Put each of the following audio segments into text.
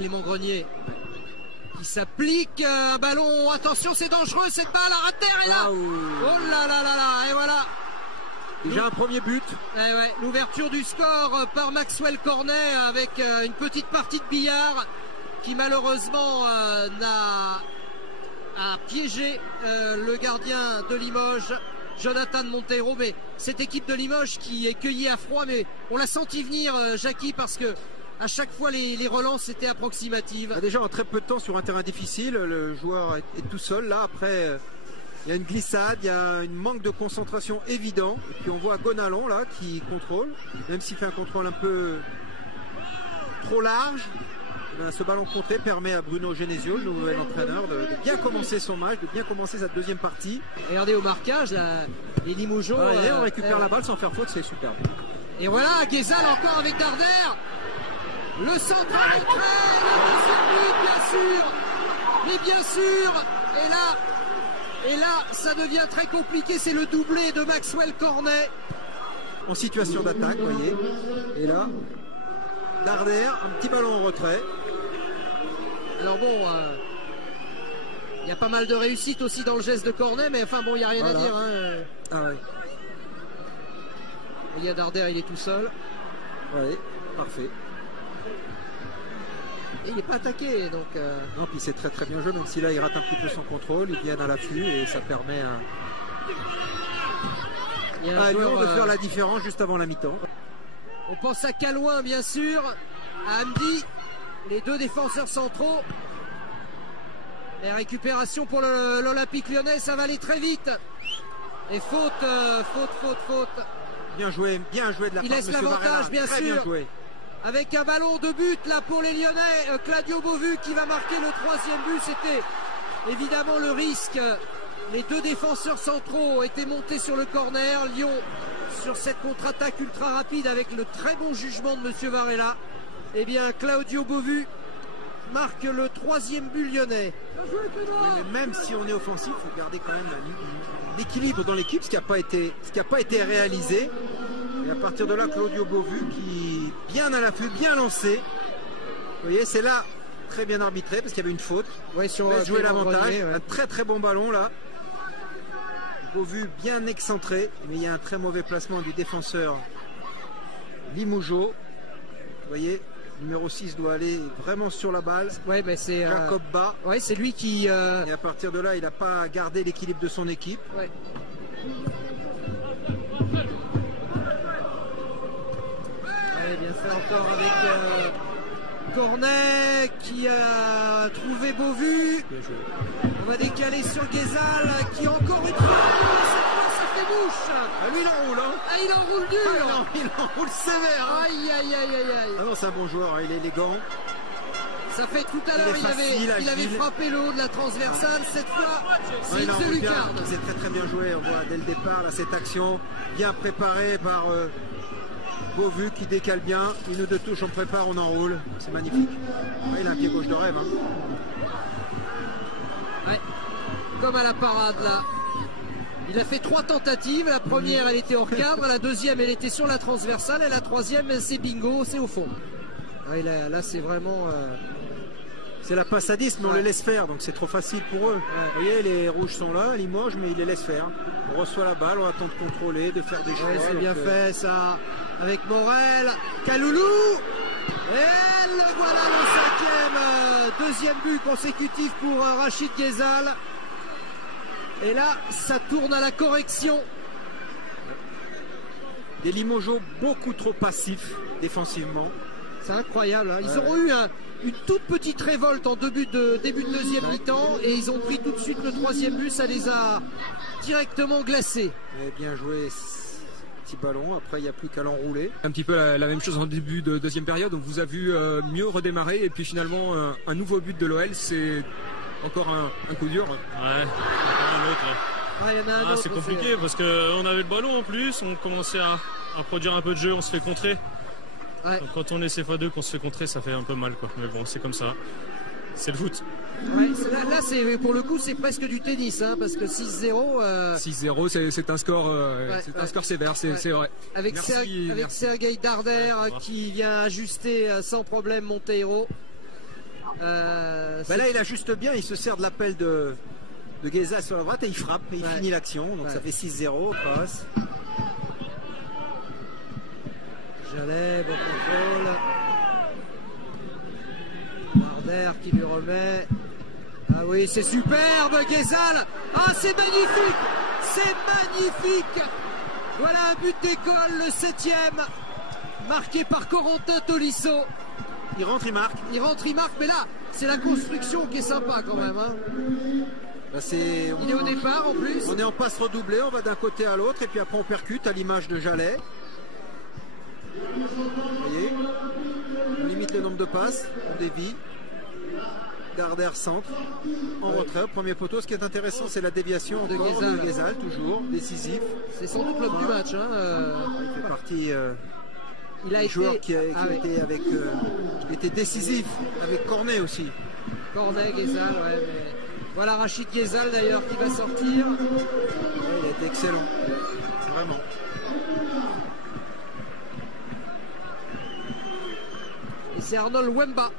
Clément Grenier qui s'applique un ballon. Attention, c'est dangereux cette balle à terre. Et là, oh là là là là, et voilà. Déjà un premier but. Eh ouais, l'ouverture du score par Maxwell Cornet avec une petite partie de billard qui malheureusement n'a piégé le gardien de Limoges, Jonathan Monteiro. Mais cette équipe de Limoges qui est cueillie à froid, mais on l'a senti venir, Jackie, parce que à chaque fois les relances étaient approximatives. Déjà en très peu de temps sur un terrain difficile, le joueur est tout seul. Là après, il y a une glissade, il y a un manque de concentration évident. Et puis on voit Gonalon là qui contrôle, même s'il fait un contrôle un peu trop large. Ce ballon contré permet à Bruno Genesio, le nouvel entraîneur, de bien commencer son match, de bien commencer sa deuxième partie. Regardez au marquage, là, les Limougeaux. Et on récupère la balle sans faire faute, c'est superbe. Et voilà, Guézal encore avec Darder. Le centre à l'entrée, le deuxième but, bien sûr. Mais bien sûr, et là, ça devient très compliqué. C'est le doublé de Maxwell Cornet. En situation d'attaque, vous voyez. Et là, Darder, un petit ballon en retrait. Alors bon, il y a pas mal de réussite aussi dans le geste de Cornet, mais enfin bon, il n'y a rien à dire. Hein. Ah ouais. Il y a Darder, il est tout seul. Oui, parfait. Et il n'est pas attaqué, donc... Non, puis c'est très très bien joué, même si là il rate un petit peu son contrôle, il vient à l'affût et ça permet à Lyon de faire la différence juste avant la mi-temps. On pense à Calouin, bien sûr, à Hamdi, les deux défenseurs centraux. Et récupération pour l'Olympique Lyonnais, ça va aller très vite. Et faute. Bien joué de la part de M. Il laisse l'avantage, bien sûr. Bien joué. Avec un ballon de but là pour les Lyonnais, Claudio Beauvu qui va marquer le troisième but. C'était évidemment le risque. Les deux défenseurs centraux étaient montés sur le corner. Lyon sur cette contre-attaque ultra rapide avec le très bon jugement de M. Varela. Eh bien Claudio Beauvu marque le troisième but lyonnais. Mais même si on est offensif, il faut garder quand même l'équilibre dans l'équipe, ce qui n'a pas été réalisé. Et à partir de là, Claudio Beauvu qui bien à l'affût, bien lancé. Vous voyez, c'est là très bien arbitré parce qu'il y avait une faute. Ouais, laisse jouer l'avantage. Un très très bon ballon là. Beauvu bien excentré, mais il y a un très mauvais placement du défenseur Limougeau. Vous voyez, numéro 6 doit aller vraiment sur la balle. Ouais, ben c'est Jacob Bas. Ouais, c'est lui qui. Et à partir de là, il n'a pas gardé l'équilibre de son équipe. Ouais. Bien fait encore avec Cornet qui a trouvé Beauvu. On va décaler sur Guézal qui encore une fois, ça fait bouche. Ah, lui il enroule hein. Ah, il enroule dur. Ah, non, il enroule sévère hein. Aïe aïe aïe aïe aïe. Ah non, c'est un bon joueur, hein. Il est élégant. Ça fait tout à l'heure il avait frappé le haut de la transversale. Cette fois c'est une lucarne. C'est très très bien joué. On voit dès le départ là, cette action bien préparée par Beauvu qui décale bien, une ou deux touches on prépare, on enroule, c'est magnifique. Ouais, il a un pied gauche de rêve. Hein. Ouais, comme à la parade là. Il a fait 3 tentatives, la première elle était hors cadre, la deuxième elle était sur la transversale et la troisième c'est bingo, c'est au fond. Ouais, là c'est vraiment... C'est la passadisme, mais on les laisse faire, donc c'est trop facile pour eux. Vous voyez, les rouges sont là, Limoges, mais ils les laissent faire. On reçoit la balle, on attend de contrôler, de faire des choix. Ouais, c'est bien fait ça. Avec Morel, Kaloulou. Et le voilà le 5e, deuxième but consécutif pour Rachid Guézal. Et là, ça tourne à la correction. Des Limogeaux beaucoup trop passifs défensivement. C'est incroyable. Hein. Ils auront eu une toute petite révolte en début de deuxième mi-temps et ils ont pris tout de suite le troisième but. Ça les a directement glacés. Et bien joué. Petit ballon, après il n'y a plus qu'à l'enrouler. Un petit peu la même chose en début de deuxième période, on vous a vu mieux redémarrer et puis finalement un nouveau but de l'OL, c'est encore un coup dur. Ouais, encore un autre. Ah, y en a un autre, c'est compliqué parce qu'on avait le ballon en plus, on commençait à produire un peu de jeu, on se fait contrer. Ouais. Donc, quand on est CFA2 qu'on se fait contrer, ça fait un peu mal quoi. Mais bon, c'est comme ça. C'est le foot. Ouais, là c'est pour le coup c'est presque du tennis hein, parce que 6-0 6-0 c'est un score un score sévère, c'est vrai. Avec Sergueï Darder qui vient ajuster sans problème Monteiro. Là, il ajuste bien, il se sert de l'appel de Guézal sur la droite et il frappe et il finit l'action. Donc ça fait 6-0. Passe. Jallet, bon contrôle. Darder qui lui remet. Ah oui, c'est superbe, Guézal. Ah, c'est magnifique. C'est magnifique. Voilà un but d'école, le 7e, marqué par Corentin Tolisso. Il rentre, il marque. Il rentre, il marque, mais là, c'est la construction qui est sympa quand même. Hein. Là, il est au départ en plus. On est en passe redoublée, on va d'un côté à l'autre et puis après on percute à l'image de Jallet. Vous voyez, on limite le nombre de passes, on dévie. Darder centre, en retrait, premier poteau. Ce qui est intéressant, c'est la déviation de Guézal, toujours décisif. C'est sans doute l'homme du match. Hein, il fait partie il a des joueurs qui était décisif avec Cornet aussi. Cornet, Guézal, ouais. Mais... Voilà Rachid Guézal d'ailleurs qui va sortir. Ouais, il a été excellent, vraiment. Et c'est Arnold Wemba.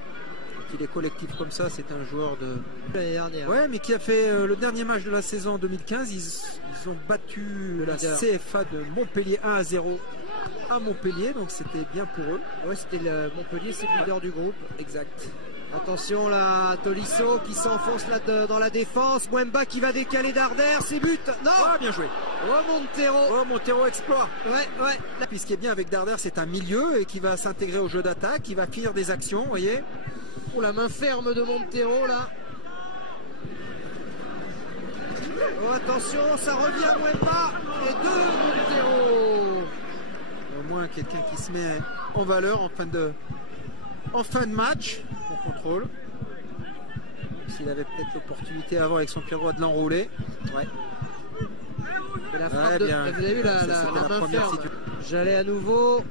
Il est collectif comme ça, c'est un joueur de l'année dernière. Ouais, mais qui a fait le dernier match de la saison en 2015. Ils ont battu la CFA de Montpellier 1-0 à Montpellier, donc c'était bien pour eux. Ouais, c'était Montpellier, c'est le leader du groupe. Exact. Attention là, Tolisso qui s'enfonce là dans la défense. Wemba qui va décaler Darder, c'est but. Non. Ah, bien joué. Oh Montero exploit. Ouais. Puis ce qui est bien avec Darder, c'est un milieu et qui va s'intégrer au jeu d'attaque, qui va finir des actions, vous voyez. Oh, la main ferme de Montero là. Oh, attention, ça revient à Wemba. Et deux Montero. Au moins quelqu'un qui se met en valeur en fin de match. On contrôle. S'il avait peut-être l'opportunité avant avec son pied droit de l'enrouler. Ouais. Mais la frappe vous avez vu la main ferme. J'allais à nouveau.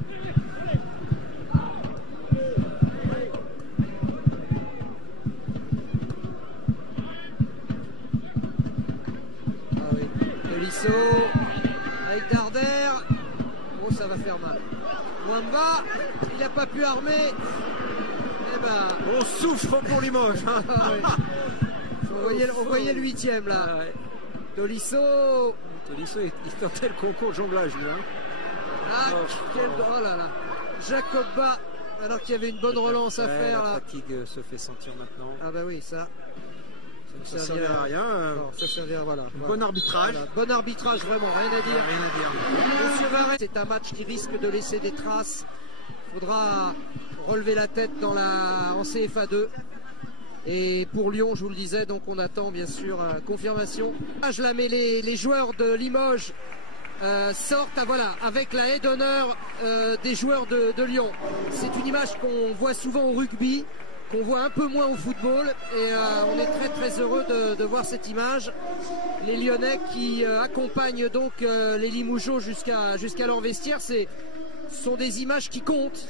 Tolisso avec Darder. Oh, ça va faire mal. Wemba, il n'a pas pu armer. Eh ben... On souffre pour Limoges. On voyait le 8e là. Tolisso, il tentait le concours de jonglage. Ah, oh là là. Jacob Bas, alors qu'il y avait une bonne relance à faire. La fatigue se fait sentir maintenant. Ah bah oui, ça. Ça ne servait à rien. Non, ça servait à Bon arbitrage. Voilà. Bon arbitrage, vraiment, rien à dire. Monsieur Varenne, c'est un match qui risque de laisser des traces. Il faudra relever la tête en CFA 2. Et pour Lyon, je vous le disais, donc on attend bien sûr confirmation. Je la mets, les joueurs de Limoges sortent avec la haie d'honneur des joueurs de Lyon. C'est une image qu'on voit souvent au rugby, qu'on voit un peu moins au football, et on est très très heureux de voir cette image. Les Lyonnais qui accompagnent donc les Limougeaux jusqu'à leur vestiaire, ce sont des images qui comptent.